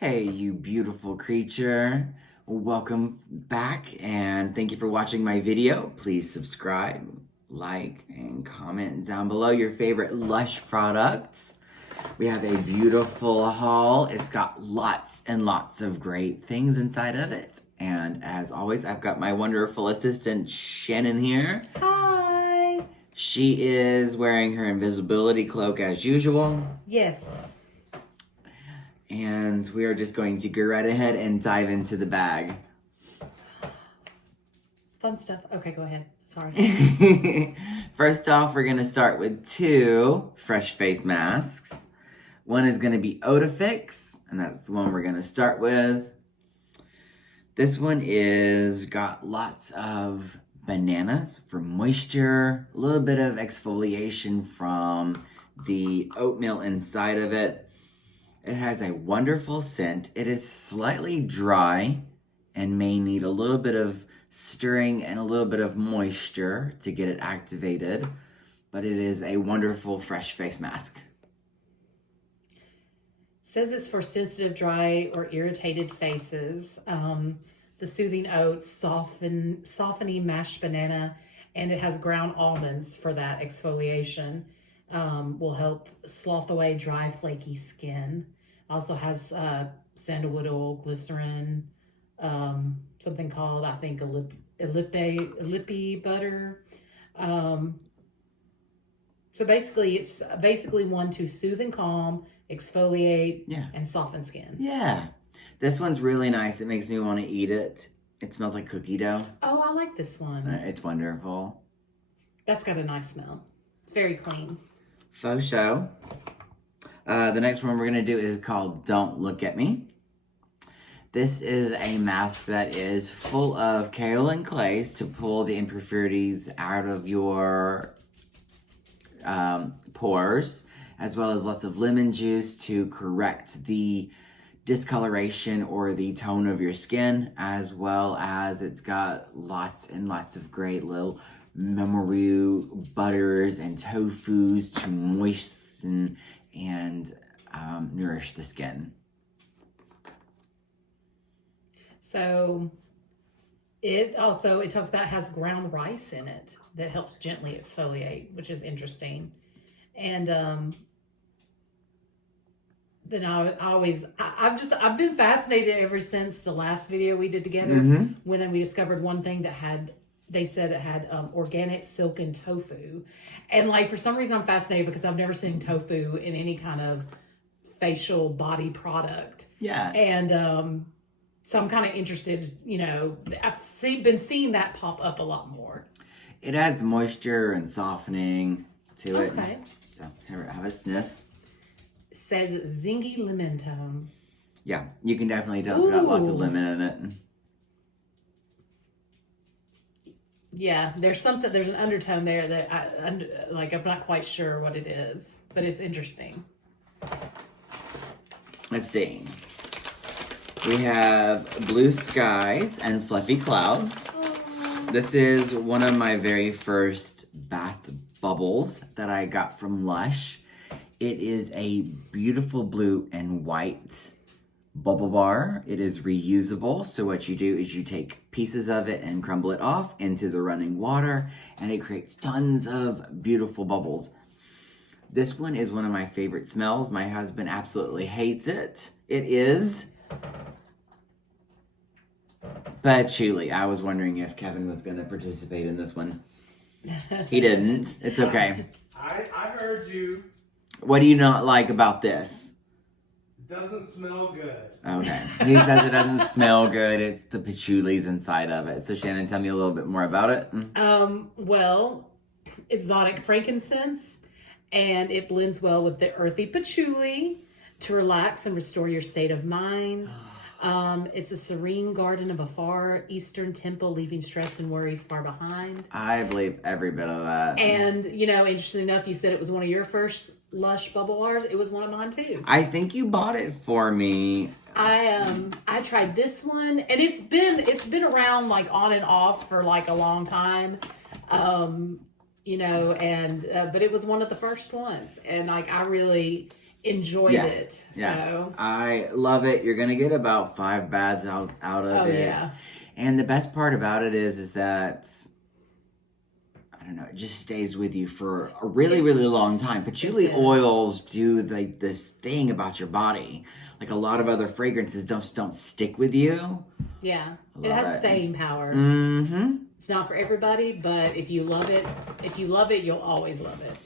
Hey, you beautiful creature. Welcome back and thank you for watching my video. Please subscribe, like, and comment down below your favorite Lush products. We have a beautiful haul. It's got lots and lots of great things inside of it. And as always, I've got my wonderful assistant, Shannon, here. Hi. She is wearing her invisibility cloak as usual. Yes. And we are just going to go right ahead and dive into the bag. Fun stuff. Okay, go ahead. Sorry. First off, we're going to start with 2 fresh face masks. One is going to be Odafix, and that's the one we're going to start with. This one is got lots of bananas for moisture, a little bit of exfoliation from the oatmeal inside of it. It has a wonderful scent. It is slightly dry and may need a little bit of stirring and a little bit of moisture to get it activated, but it is a wonderful fresh face mask. Says it's for sensitive, dry, or irritated faces. The soothing oats, softening mashed banana, and it has ground almonds for that exfoliation. Will help slough away dry, flaky skin. Also has sandalwood oil, glycerin, something called, I think, lippy butter. So basically, it's one to soothe and calm, exfoliate, and soften skin. Yeah. This one's really nice. It makes me want to eat it. It smells like cookie dough. Oh, I like this one. It's wonderful. That's got a nice smell. It's very clean. Faux show. The next one we're going to do is called Don't Look at Me. This is a mask that is full of kaolin clays to pull the impurities out of your pores, as well as lots of lemon juice to correct the discoloration or the tone of your skin, as well as it's got lots and lots of great little memory butters and tofus to moisten and nourish the skin. So it talks about it has ground rice in it that helps gently exfoliate, which is interesting. And then I've been fascinated ever since the last video we did together, when we discovered one thing that they said it had organic silken tofu. And like, for some reason I'm fascinated because I've never seen tofu in any kind of facial body product. Yeah. And so I'm kind of interested, I've been seeing that pop up a lot more. It adds moisture and softening to it. Okay. So have a sniff. It says zingy lemon tone. Yeah, you can definitely tell it's got lots of lemon in it. Yeah, there's an undertone there that I'm not quite sure what it is, but it's interesting. Let's see. We have blue skies and fluffy clouds. Aww. This is one of my very first bath bubbles that I got from Lush. It is a beautiful blue and white bubble bar. It is reusable, so what you do is you take pieces of it and crumble it off into the running water, and it creates tons of beautiful bubbles. This one is one of my favorite smells. My husband absolutely hates it. It is patchouli. I was wondering if Kevin was going to participate in this one. He didn't. It's okay. I heard you. What do you not like about this? It doesn't smell good. Okay. He says it doesn't smell good. It's the patchoulis inside of it. So Shannon, tell me a little bit more about it. Well, exotic frankincense, and it blends well with the earthy patchouli to relax and restore your state of mind. It's a serene garden of a far eastern temple, leaving stress and worries far behind. I believe every bit of that. And, interesting enough, you said it was one of your first Lush bubble bars. It was one of mine too. I think you bought it for me. I tried this one, and it's been around like on and off for like a long time. But it was one of the first ones, and like I really enjoyed Yeah. it. Yeah. So I love it. You're going to get about 5 baths out of it. yeah. And the best part about it is that, I don't know, it just stays with you for a really, really long time. Patchouli It is. oils do like this thing about your body. Like a lot of other fragrances don't stick with you. Yeah. I It love has it. staying power. Mm-hmm. It's not for everybody, but if you love it, you'll always love it.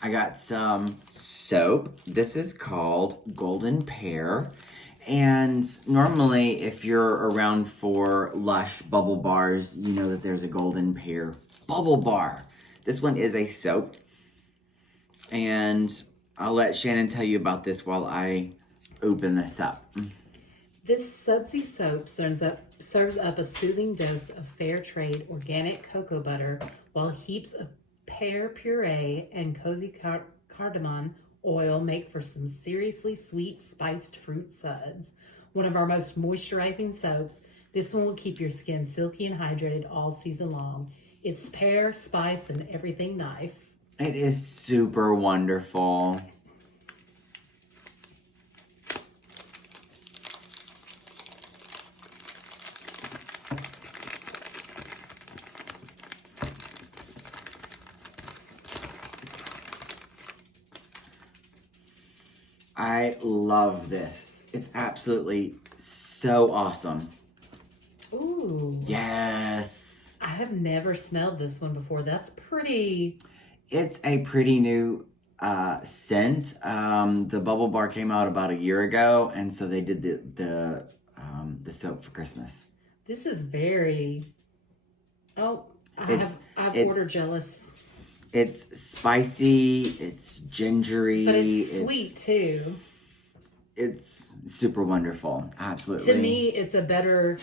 I got some soap. This is called Golden Pear. And normally, if you're around for Lush bubble bars, you know that there's a Golden Pear bubble bar. This one is a soap. And I'll let Shannon tell you about this while I open this up. This sudsy soap serves up a soothing dose of fair trade organic cocoa butter, while heaps of pear puree and cozy cardamom oil make for some seriously sweet spiced fruit suds. One of our most moisturizing soaps, this one will keep your skin silky and hydrated all season long. It's pear, spice, and everything nice. It is super wonderful. I love this. It's absolutely so awesome. Ooh. Yes. I have never smelled this one before. That's pretty... It's a pretty new scent. The bubble bar came out about a year ago, and so they did the soap for Christmas. This is very... Oh, It's ordered jealous. It's spicy. It's gingery. But it's sweet too. It's super wonderful. Absolutely. To me, it's a better...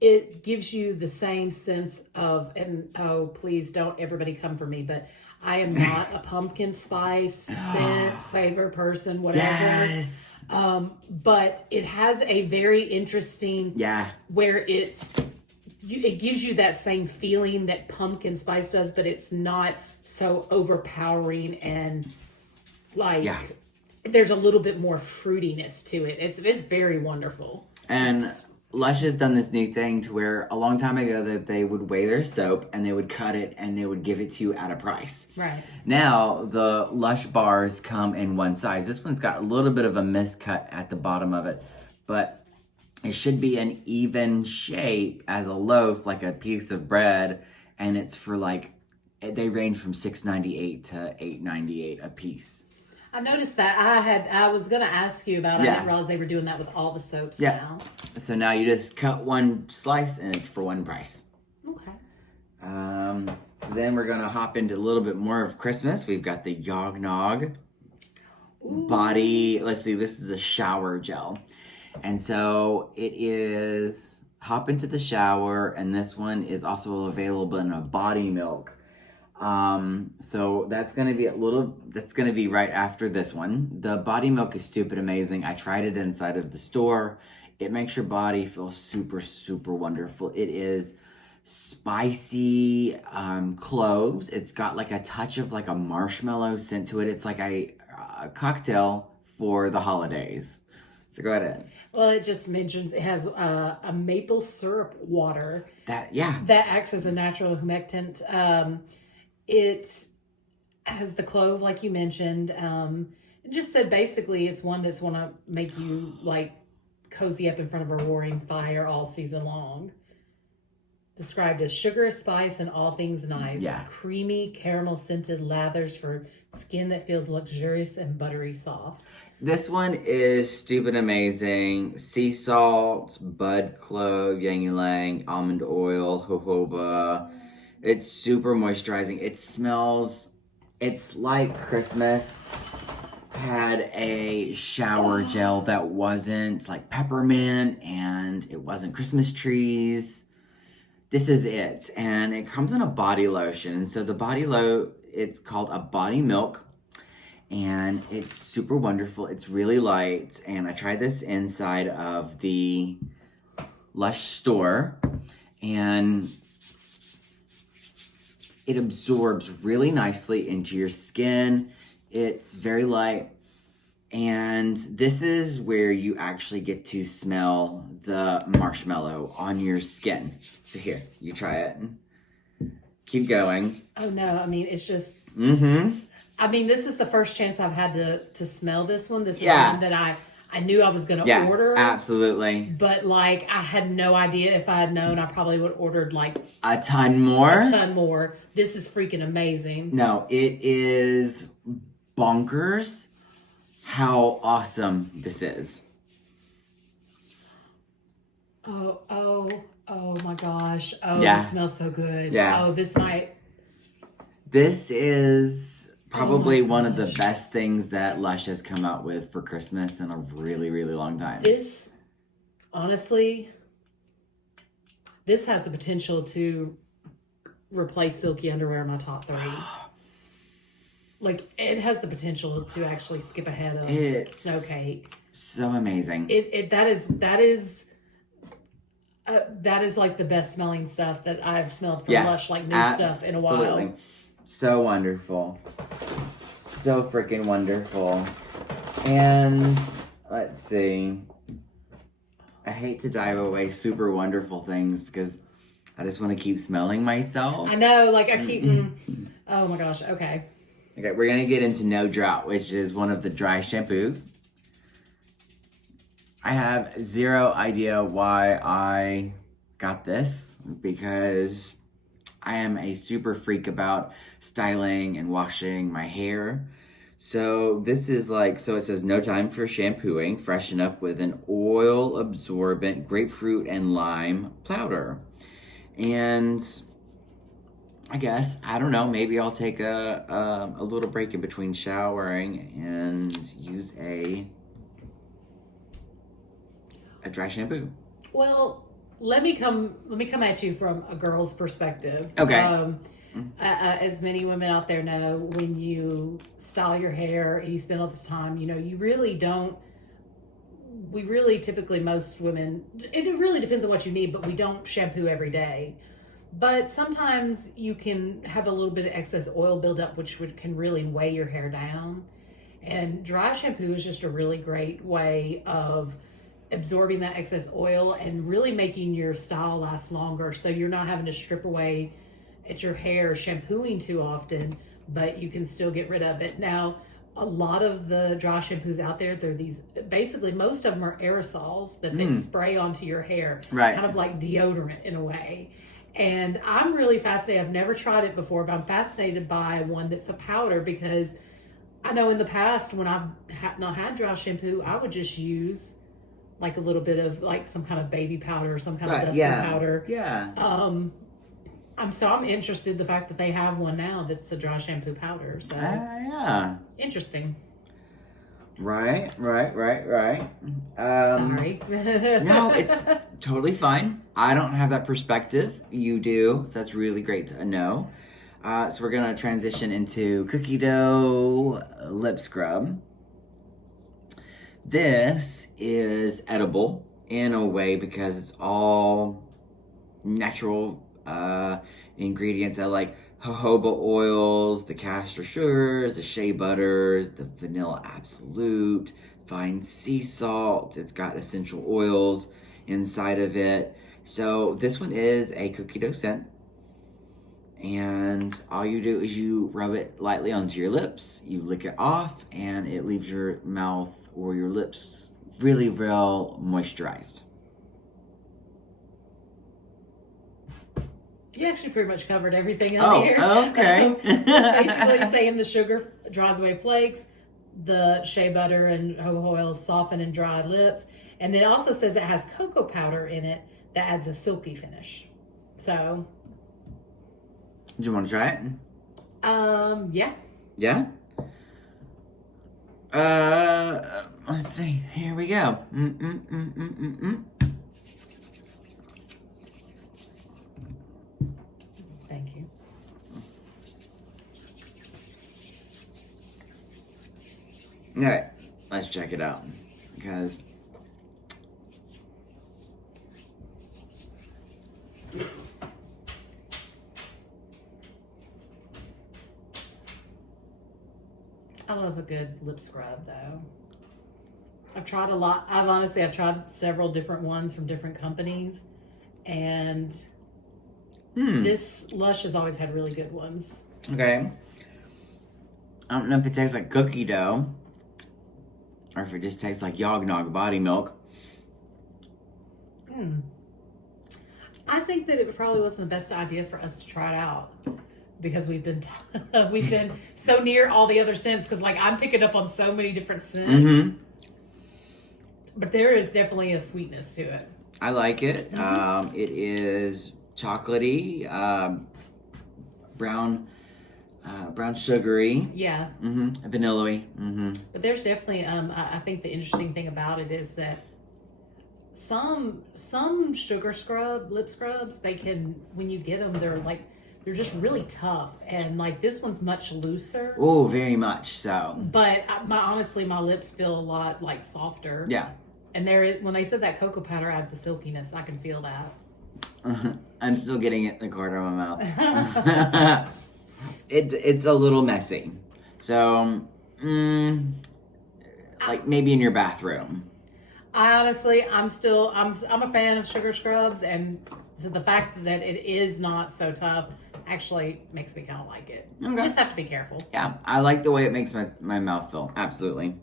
It gives you the same sense of, and oh, please don't everybody come for me, but I am not a pumpkin spice scent flavor person, whatever. Yes. But it has a very interesting, where it gives you that same feeling that pumpkin spice does, but it's not so overpowering and like there's a little bit more fruitiness to it. It's very wonderful. And Lush has done this new thing to where a long time ago that they would weigh their soap and they would cut it and they would give it to you at a price. Right. Now the Lush bars come in one size. This one's got a little bit of a miscut at the bottom of it, but it should be an even shape as a loaf, like a piece of bread, and it's for like, they range from $6.98 to $8.98 a piece. I noticed that. I was going to ask you about it. I didn't realize they were doing that with all the soaps now. So now you just cut one slice and it's for one price. Okay. So then we're going to hop into a little bit more of Christmas. We've got the Yognog Body. Let's see, this is a shower gel. And so it is hop into the shower, and this one is also available in a body milk. So that's going to be right after this one. The body milk is stupid amazing. I tried it inside of the store. It makes your body feel super, super wonderful. It is spicy, cloves. It's got like a touch of like a marshmallow scent to it. It's like a cocktail for the holidays. So go ahead. Well, it just mentions it has a maple syrup water. That acts as a natural humectant. It has the clove, like you mentioned. It just said basically it's one that's want to make you like cozy up in front of a roaring fire all season long. Described as sugar, spice, and all things nice. Yeah. Creamy, caramel scented lathers for skin that feels luxurious and buttery soft. This one is stupid amazing. Sea salt, bud clove, ylang ylang, almond oil, jojoba. It's super moisturizing. It smells, it's like Christmas had a shower gel that wasn't like peppermint and it wasn't Christmas trees. This is it. And it comes in a body lotion. And so the body it's called a body milk. And it's super wonderful. It's really light. And I tried this inside of the Lush store. And it absorbs really nicely into your skin. It's very light. And this is where you actually get to smell the marshmallow on your skin. So here, you try it. Keep going. Oh no, I mean, it's just, Mm-hmm. I mean, this is the first chance I've had to smell this one. This is Yeah. one that I knew I was going to Yeah, order. absolutely. But like, I had no idea. If I had known, I probably would have ordered like A ton more? a ton more. This is freaking amazing. No, it is bonkers how awesome this is. Oh my gosh. Oh, Yeah. This smells so good. Yeah. Oh, this might. This is probably Oh my one of the gosh. best things that Lush has come out with for Christmas in a really, really long time. This, honestly, this has the potential to replace silky underwear in my top 3. Like, it has the potential to actually skip ahead of It's Snow Cake. so amazing. That is like the best smelling stuff that I've smelled from Yeah, Lush, like new stuff in a absolutely. while. So wonderful. So freaking wonderful. And let's see. I hate to dive away super wonderful things because I just want to keep smelling myself. I know, like I keep. Oh my gosh. Okay. Okay, we're gonna get into No Drought, which is one of the dry shampoos. I have zero idea why I got this because I am a super freak about styling and washing my hair. So this is like, so it says no time for shampooing, freshen up with an oil absorbent grapefruit and lime powder. And I guess, I don't know, maybe I'll take a little break in between showering and use a dry shampoo. Well, let me come at you from a girl's perspective. Okay. As many women out there know, when you style your hair and you spend all this time, you really don't. We really typically, most women, it really depends on what you need, but we don't shampoo every day. But sometimes you can have a little bit of excess oil buildup, which can really weigh your hair down. And dry shampoo is just a really great way of absorbing that excess oil and really making your style last longer. So you're not having to strip away at your hair shampooing too often, but you can still get rid of it. Now, a lot of the dry shampoos out there, they're these, basically most of them are aerosols that they spray onto your hair. Right. Kind of like deodorant in a way. And I'm really fascinated. I've never tried it before, but I'm fascinated by one that's a powder because I know in the past when I've not had dry shampoo, I would just use like a little bit of like some kind of baby powder, some kind of dusting powder. Yeah. I'm interested the fact that they have one now that's a dry shampoo powder. So Yeah. interesting. Right. Sorry. No, it's totally fine. I don't have that perspective. You do, so that's really great to know. So we're gonna transition into cookie dough lip scrub. This is edible in a way because it's all natural ingredients that like jojoba oils, the castor sugars, the shea butters, the vanilla absolute, fine sea salt. It's got essential oils inside of it. So this one is a cookie dough scent. And all you do is you rub it lightly onto your lips, you lick it off, and it leaves your mouth or your lips really well moisturized. You actually pretty much covered everything on here. Oh, okay. It's basically saying the sugar dries away flakes, the shea butter and jojoba oil soften and dry lips, and then it also says it has cocoa powder in it that adds a silky finish. So, Do you want to try it? yeah. Yeah? Let's see. Here we go. Thank you. All right, let's check it out because I love a good lip scrub though. I've tried a lot. I've tried several different ones from different companies, and this Lush has always had really good ones. Okay. I don't know if it tastes like cookie dough or if it just tastes like Yognog Body milk. I think that it probably wasn't the best idea for us to try it out because we've been so near all the other scents. Because like I'm picking up on so many different scents, but there is definitely a sweetness to it. I like it. It is chocolatey, brown sugary. Yeah. Vanilla-y. But there's definitely I think the interesting thing about it is that some sugar lip scrubs, they can, when you get them, they're just really tough, and like this one's much looser. Oh, very much so. But honestly, my lips feel a lot like softer. Yeah. And when they said that cocoa powder adds a silkiness, I can feel that. I'm still getting it in the corner of my mouth. It's a little messy. So, like maybe in your bathroom. I honestly, I'm a fan of sugar scrubs, and so the fact that it is not so tough actually makes me kind of like it. Okay. You just have to be careful. Yeah, I like the way it makes my mouth feel. Absolutely.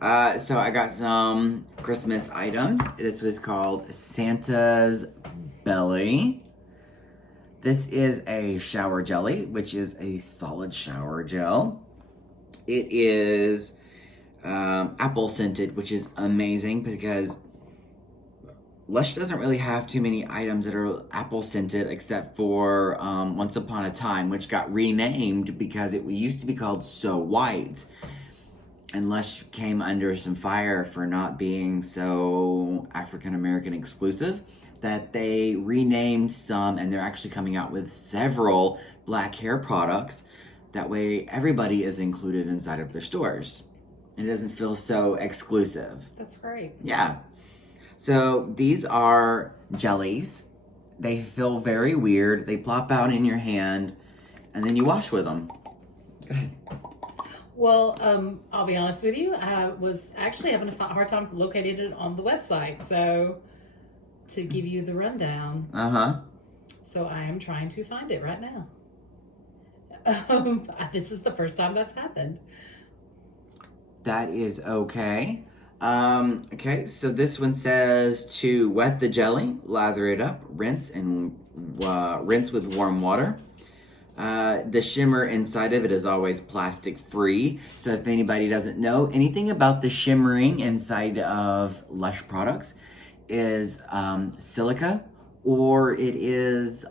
So I got some Christmas items. This was called Santa's Belly. This is a shower jelly, which is a solid shower gel. It is apple scented, which is amazing because Lush doesn't really have too many items that are apple scented except for Once Upon a Time, which got renamed because it used to be called So White. And Lush came under some fire for not being so African American exclusive that they renamed some, and they're actually coming out with several black hair products. That way everybody is included inside of their stores. It doesn't feel so exclusive. That's great. Yeah. So these are jellies. They feel very weird. They plop out in your hand, and then you wash with them. Go ahead. Well, I'll be honest with you. I was actually having a hard time locating it on the website. So, to give you the rundown. So I am trying to find it right now. This is the first time that's happened. That is okay. Okay, so this one says to wet the jelly, lather it up, rinse with warm water. The shimmer inside of it is always plastic free. So if anybody doesn't know anything about the shimmering inside of Lush products, is silica, or it is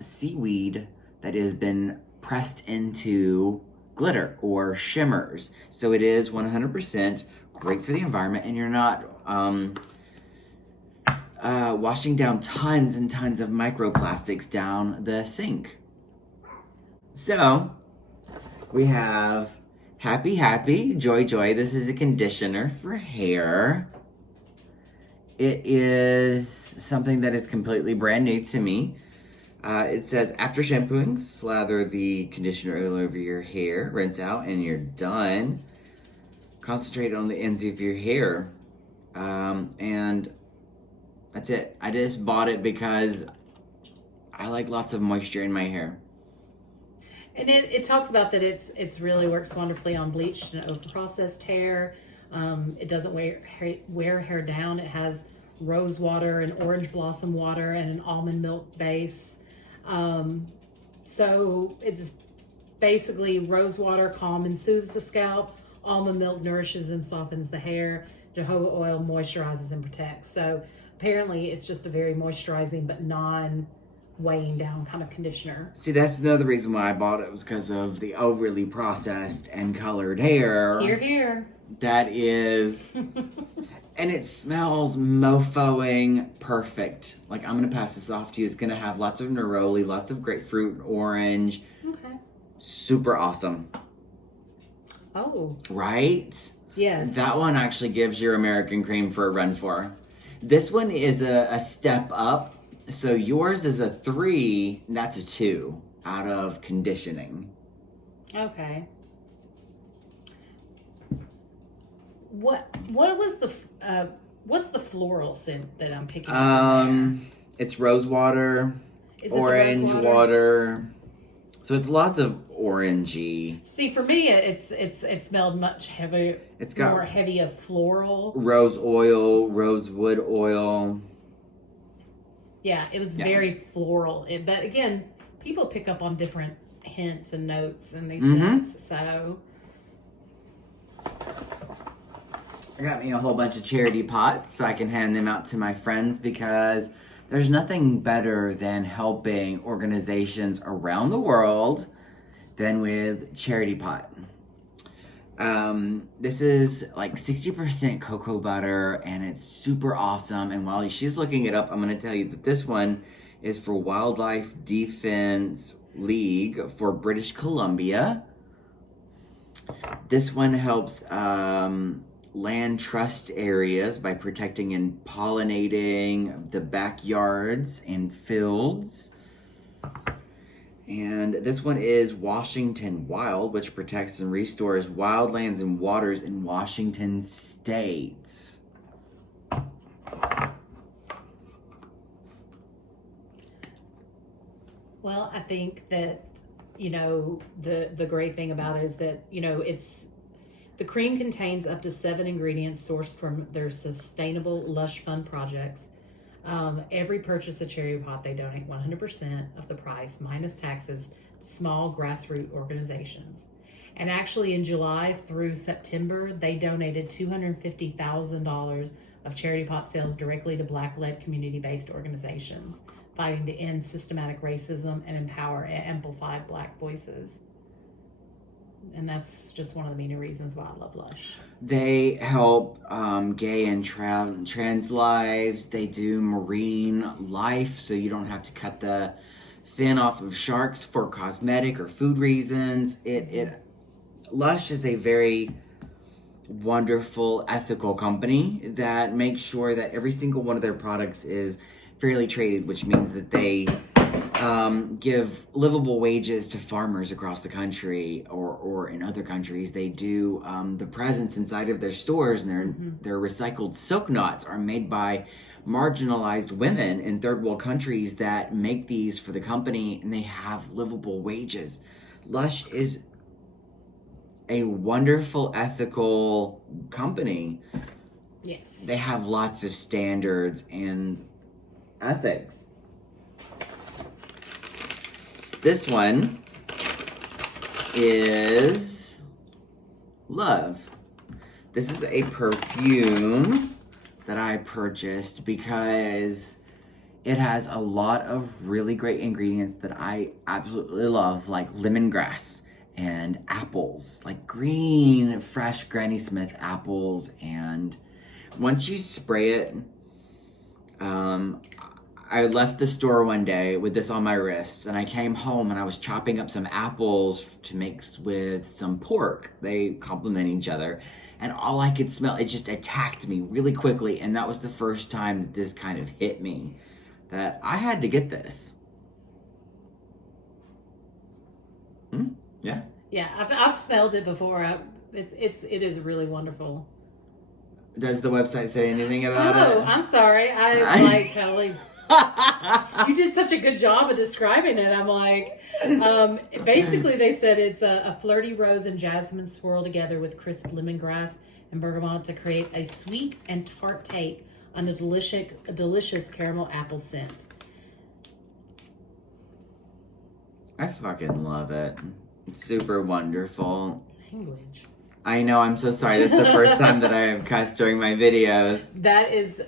seaweed that has been pressed into glitter or shimmers. So it is 100% great for the environment, and you're not washing down tons and tons of microplastics down the sink. So we have Happy Happy, Joy Joy. This is a conditioner for hair. It is something that is completely brand new to me. It says, after shampooing, slather the conditioner all over your hair, rinse out, and you're done. Concentrate on the ends of your hair. And that's it. I just bought it because I like lots of moisture in my hair. And it talks about that it's really works wonderfully on bleached and over-processed hair. It doesn't wear hair down. It has rose water and orange blossom water and an almond milk base. So it's basically rose water calms and soothes the scalp. Almond milk nourishes and softens the hair. Jojoba oil moisturizes and protects. So apparently it's just a very moisturizing but non-weighing down kind of conditioner. See, that's another reason why I bought it, was because of the overly processed and colored hair. Here. That is... And it smells mofoing perfect. Like, I'm going to pass this off to you. It's going to have lots of neroli, lots of grapefruit and orange. Okay. Super awesome. Oh. Right? Yes. That one actually gives your American cream for a run for. This one is a step up. So yours is a 3, that's a 2 out of conditioning. Okay. what was what's the floral scent that I'm picking up in there? It's rose water, Is it the orange rose water. So it's lots of orangey. See, for me, it smelled much heavier. It's got more heavy of floral. Rose oil, rosewood oil. Yeah, it was very floral. But again, people pick up on different hints and notes in these scents. So I got me a whole bunch of charity pots so I can hand them out to my friends, because there's nothing better than helping organizations around the world than with charity pot. This is like 60% cocoa butter, and it's super awesome. And while she's looking it up, I'm going to tell you that this one is for Wildlife Defense League for British Columbia. This one helps land trust areas by protecting and pollinating the backyards and fields. And this one is Washington Wild, which protects and restores wildlands and waters in Washington State. well, I think that, the great thing about it is that, the cream contains up to 7 ingredients sourced from their sustainable Lush Fund projects. Every purchase of Cherry Pot, they donate 100% of the price minus taxes to small grassroots organizations. And actually, in July through September, they donated $250,000 of Charity Pot sales directly to Black-led community-based organizations fighting to end systematic racism and empower and amplify Black voices. And that's just one of the many reasons why I love Lush. They help gay and trans lives. They do marine life, so you don't have to cut the fin off of sharks for cosmetic or food reasons. Lush is a very wonderful, ethical company that makes sure that every single one of their products is fairly traded, which means that they give livable wages to farmers across the country or in other countries. They do the presents inside of their stores, and their recycled silk knots are made by marginalized women in third world countries that make these for the company, and they have livable wages. Lush is a wonderful, ethical company. Yes. They have lots of standards and ethics. This one is Love. This is a perfume that I purchased because it has a lot of really great ingredients that I absolutely love, like lemongrass and apples, like green, fresh Granny Smith apples. And once you spray it, I left the store one day with this on my wrist, and I came home and I was chopping up some apples to mix with some pork. They complement each other, and all I could smell, it just attacked me really quickly. And that was the first time that this kind of hit me, that I had to get this. Yeah. Yeah, I've smelled it before. It is really wonderful. Does the website say anything about it? Oh, I'm sorry. I like totally. You did such a good job of describing it. I'm like, basically they said it's a flirty rose and jasmine swirl together with crisp lemongrass and bergamot to create a sweet and tart take on a delicious caramel apple scent. I fucking love it. It's super wonderful. Language. I know, I'm so sorry. This is the first time that I have cussed during my videos. That is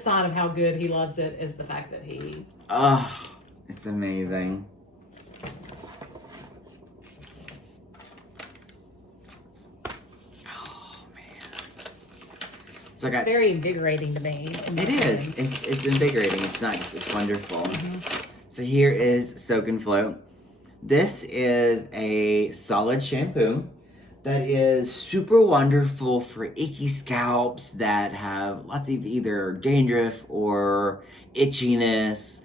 sign of how good he loves it, is the fact that he... Oh, it's amazing. Oh, man. So It's very invigorating to me. It is. It's invigorating. It's nice. It's wonderful. So here is Soak and Float. This is a solid shampoo that is super wonderful for icky scalps that have lots of either dandruff or itchiness,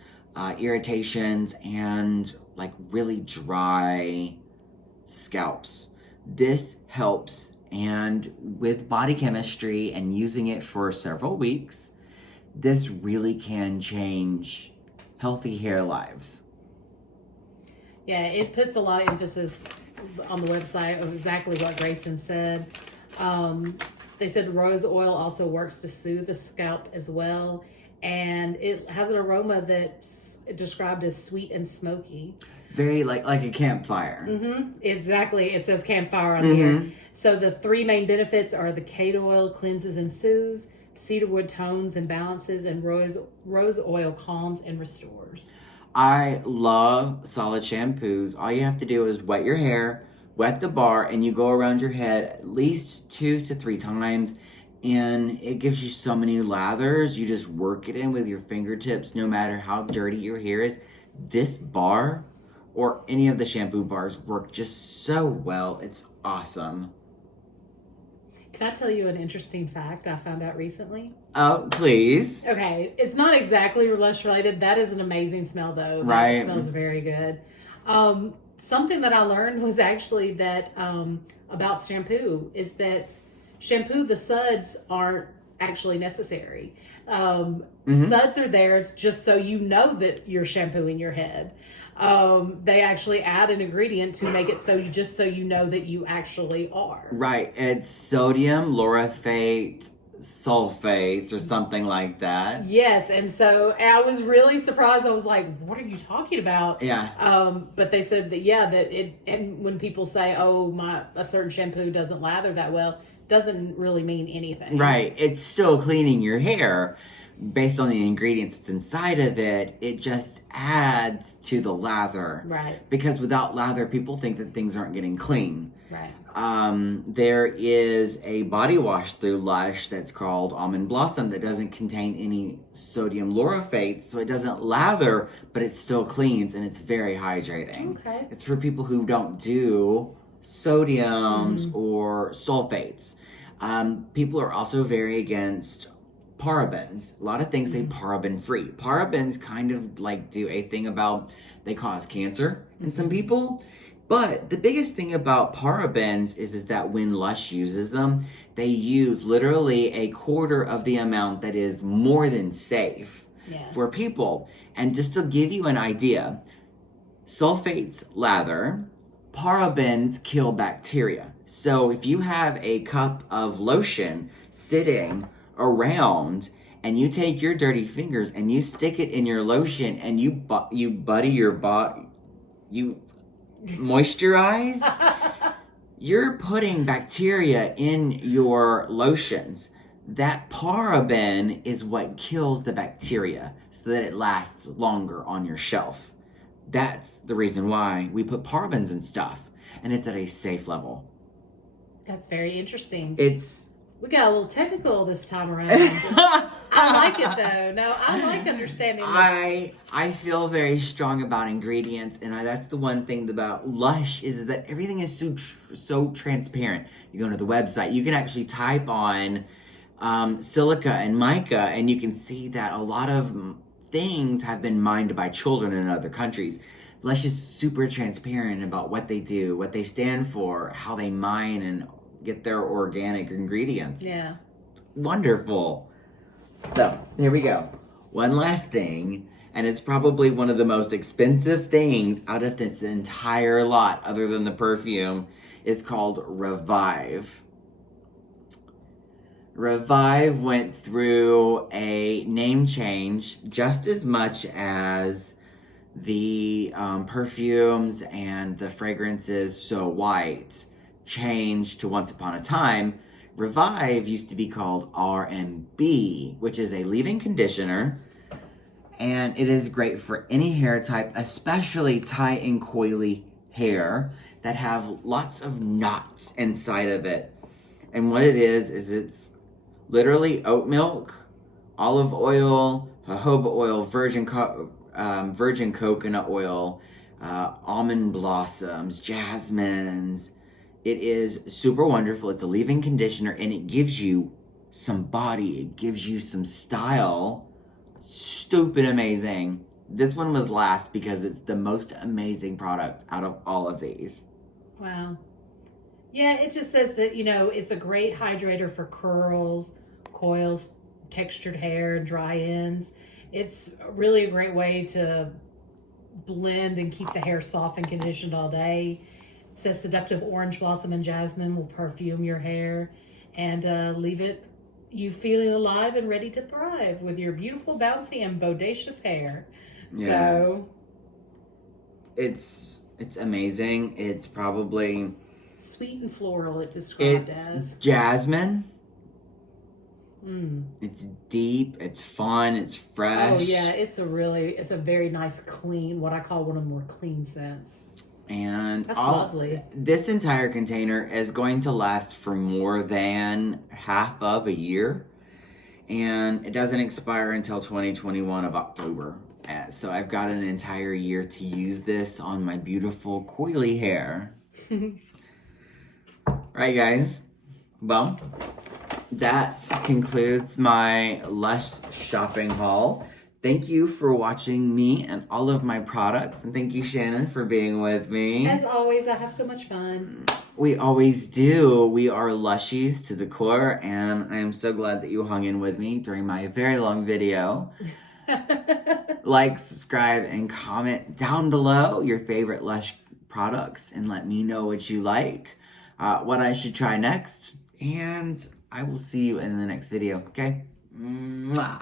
irritations, and like really dry scalps. This helps And with body chemistry and using it for several weeks, this really can change healthy hair lives. Yeah, it puts a lot of emphasis on the website of exactly what Grayson said. They said rose oil also works to soothe the scalp as well. And it has an aroma that's described as sweet and smoky. Very like a campfire. Mm-hmm. Exactly. It says campfire on here. So the three main benefits are the cade oil cleanses and soothes, cedarwood tones and balances, and rose oil calms and restores. I love solid shampoos. All you have to do is wet your hair, wet the bar, and you go around your head at least 2 to 3 times. And it gives you so many lathers. You just work it in with your fingertips, no matter how dirty your hair is. This bar or any of the shampoo bars work just so well. It's awesome. Can I tell you an interesting fact I found out recently? Oh, please. Okay, it's not exactly Lush related. That is an amazing smell, though. That Right. smells very good. Something that I learned was actually that about shampoo is that shampoo, the suds aren't actually necessary. Suds are there just so you know that you're shampooing your head. They actually add an ingredient to make it so you know that you actually are. Right. It's sodium lauryl sulfates or something like that. Yes, and so I was really surprised. I was like, "What are you talking about?" Yeah. But they said that it. And when people say, "Oh, a certain shampoo doesn't lather that well," doesn't really mean anything. Right. It's still cleaning your hair. Based on the ingredients that's inside of it, it just adds to the lather. Right. Because without lather, people think that things aren't getting clean. Right. There is a body wash through Lush that's called Almond Blossom that doesn't contain any sodium lauryl, so it doesn't lather, but it still cleans and it's very hydrating. Okay. It's for people who don't do sodiums or sulfates. People are also very against parabens. A lot of things say paraben free. Parabens kind of like do a thing about they cause cancer in some people. But the biggest thing about parabens is that when Lush uses them, they use literally a quarter of the amount that is more than safe for people. And just to give you an idea, sulfates lather, parabens kill bacteria. So if you have a cup of lotion sitting around and you take your dirty fingers and you stick it in your lotion and you buddy your body, you moisturize, you're putting bacteria in your lotions. That paraben is what kills the bacteria so that it lasts longer on your shelf. That's the reason why we put parabens in stuff, and it's at a safe level. That's very interesting. We got a little technical this time around. I like it though. No, I like understanding this. I feel very strong about ingredients, and that's the one thing about Lush is that everything is so transparent. You go to the website, you can actually type on silica and mica, and you can see that a lot of things have been mined by children in other countries. Lush is super transparent about what they do, what they stand for, how they mine and get their organic ingredients. Yeah. It's wonderful. So, here we go. One last thing, and it's probably one of the most expensive things out of this entire lot, other than the perfume. It's called Revive. Revive went through a name change just as much as the perfumes and the fragrances So White changed to Once Upon a Time. Revive used to be called R&B, which is a leave-in conditioner, and it is great for any hair type, especially tight and coily hair that have lots of knots inside of it. And what it is it's literally oat milk, olive oil, jojoba oil, virgin coconut oil, almond blossoms, jasmines. It is super wonderful. It's a leave-in conditioner, and it gives you some body. It gives you some style. Stupid amazing. This one was last because it's the most amazing product out of all of these. Wow. Yeah, it just says that, it's a great hydrator for curls, coils, textured hair, and dry ends. It's really a great way to blend and keep the hair soft and conditioned all day. It says seductive orange blossom and jasmine will perfume your hair and leave you feeling alive and ready to thrive with your beautiful, bouncy, and bodacious hair. Yeah. So it's amazing. It's probably sweet and floral. It described it's as jasmine. It's deep, it's fun, it's fresh. Oh yeah, it's a very nice clean, what I call one of the more clean scents. And that's lovely. This entire container is going to last for more than half of a year. And it doesn't expire until 2021 of October. So I've got an entire year to use this on my beautiful coily hair. Right, guys? Well, that concludes my Lush shopping haul. Thank you for watching me and all of my products. And thank you, Shannon, for being with me. As always, I have so much fun. We always do. We are Lushies to the core, and I am so glad that you hung in with me during my very long video. Like, subscribe, and comment down below your favorite Lush products and let me know what you like, what I should try next, and I will see you in the next video, okay? Mwah.